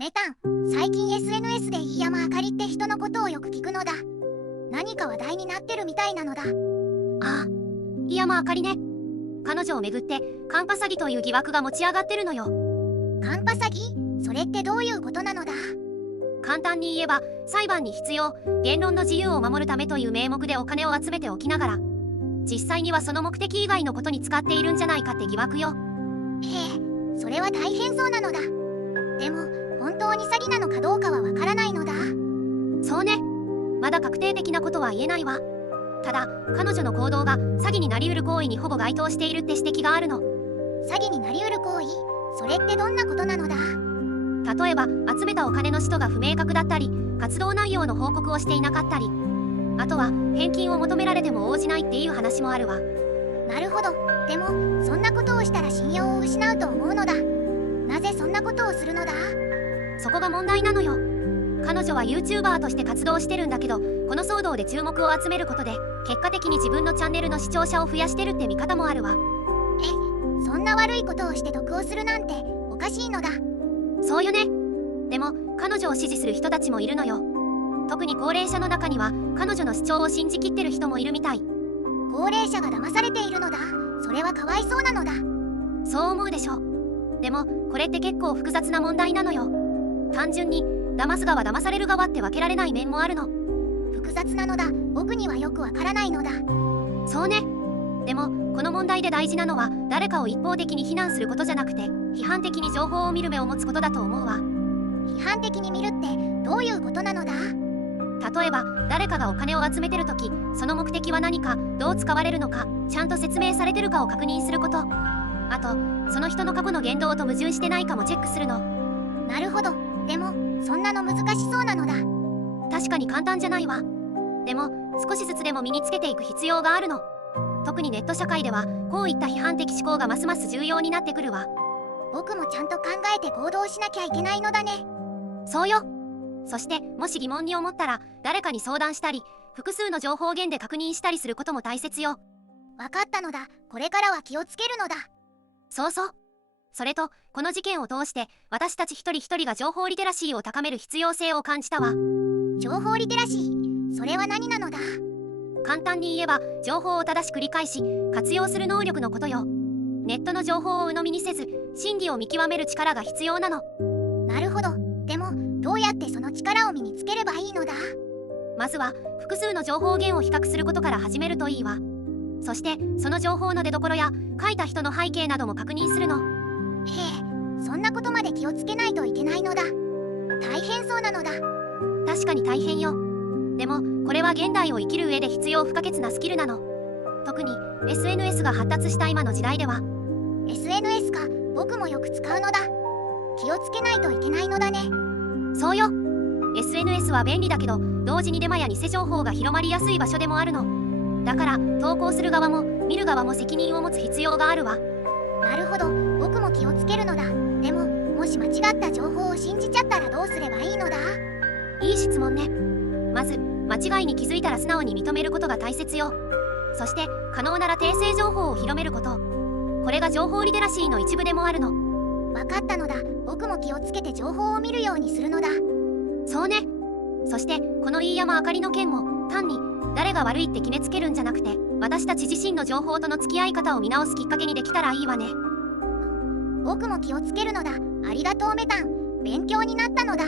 メタン、最近 SNS で飯山あかりって人のことをよく聞くのだ。何か話題になってるみたいなのだ。ああ、飯山あかりね。彼女をめぐってカンパ詐欺という疑惑が持ち上がってるのよ。カンパ詐欺？それってどういうことなのだ？簡単に言えば、裁判に必要、言論の自由を守るためという名目でお金を集めておきながら、実際にはその目的以外のことに使っているんじゃないかって疑惑よ。へえ、それは大変そうなのだ。でも本当に詐欺なのかどうかはわからないのだ。そうね、まだ確定的なことは言えないわ。ただ、彼女の行動が詐欺になりうる行為にほぼ該当しているって指摘があるの。詐欺になりうる行為？それってどんなことなのだ？例えば、集めたお金の使途が不明確だったり、活動内容の報告をしていなかったり、あとは返金を求められても応じないっていう話もあるわ。なるほど。でもそんなことをしたら信用を失うと思うのだ。なぜそんなことをするのだ？そこが問題なのよ。彼女は YouTuber として活動してるんだけど、この騒動で注目を集めることで結果的に自分のチャンネルの視聴者を増やしてるって見方もあるわ。そんな悪いことをして得をするなんておかしいのだ。そうよね。でも彼女を支持する人たちもいるのよ。特に高齢者の中には彼女の主張を信じきってる人もいるみたい。高齢者が騙されているのだ。それはかわいそうなのだ。そう思うでしょ。でもこれって結構複雑な問題なのよ。単純に騙す側騙される側って分けられない面もあるの。複雑なのだ。僕にはよくわからないのだ。そうね。でもこの問題で大事なのは、誰かを一方的に非難することじゃなくて、批判的に情報を見る目を持つことだと思うわ。批判的に見るってどういうことなのだ？例えば、誰かがお金を集めてるとき、その目的は何か、どう使われるのか、ちゃんと説明されてるかを確認すること。あと、その人の過去の言動と矛盾してないかもチェックするの。なるほど。でもそんなの難しそうなのだ。確かに簡単じゃないわ。でも少しずつでも身につけていく必要があるの。特にネット社会ではこういった批判的思考がますます重要になってくるわ。僕もちゃんと考えて行動しなきゃいけないのだね。そうよ。そしてもし疑問に思ったら、誰かに相談したり、複数の情報源で確認したりすることも大切よ。わかったのだ。これからは気をつけるのだ。そうそう。それと、この事件を通して私たち一人一人が情報リテラシーを高める必要性を感じたわ。情報リテラシー、それは何なのだ？簡単に言えば、情報を正しく理解し活用する能力のことよ。ネットの情報を鵜呑みにせず、真偽を見極める力が必要なの。なるほど。でもどうやってその力を身につければいいのだ？まずは複数の情報源を比較することから始めるといいわ。そしてその情報の出所や書いた人の背景なども確認するの。へえ、そんなことまで気をつけないといけないのだ。大変そうなのだ。確かに大変よ。でもこれは現代を生きる上で必要不可欠なスキルなの。特に SNS が発達した今の時代では。 SNS か。僕もよく使うのだ。気をつけないといけないのだね。そうよ。 SNS は便利だけど、同時にデマや偽情報が広まりやすい場所でもあるの。だから投稿する側も見る側も責任を持つ必要があるわ。なるほど。僕も気をつけるのだ。でももし間違った情報を信じちゃったらどうすればいいのだ？いい質問ね。まず、間違いに気づいたら素直に認めることが大切よ。そして可能なら訂正情報を広めること。これが情報リテラシーの一部でもあるの。わかったのだ。僕も気をつけて情報を見るようにするのだ。そうね。そしてこの飯山あかりの件も、単に誰が悪いって決めつけるんじゃなくて、私たち自身の情報との付き合い方を見直すきっかけにできたらいいわね。僕も気をつけるのだ。ありがとうメタン。勉強になったのだ。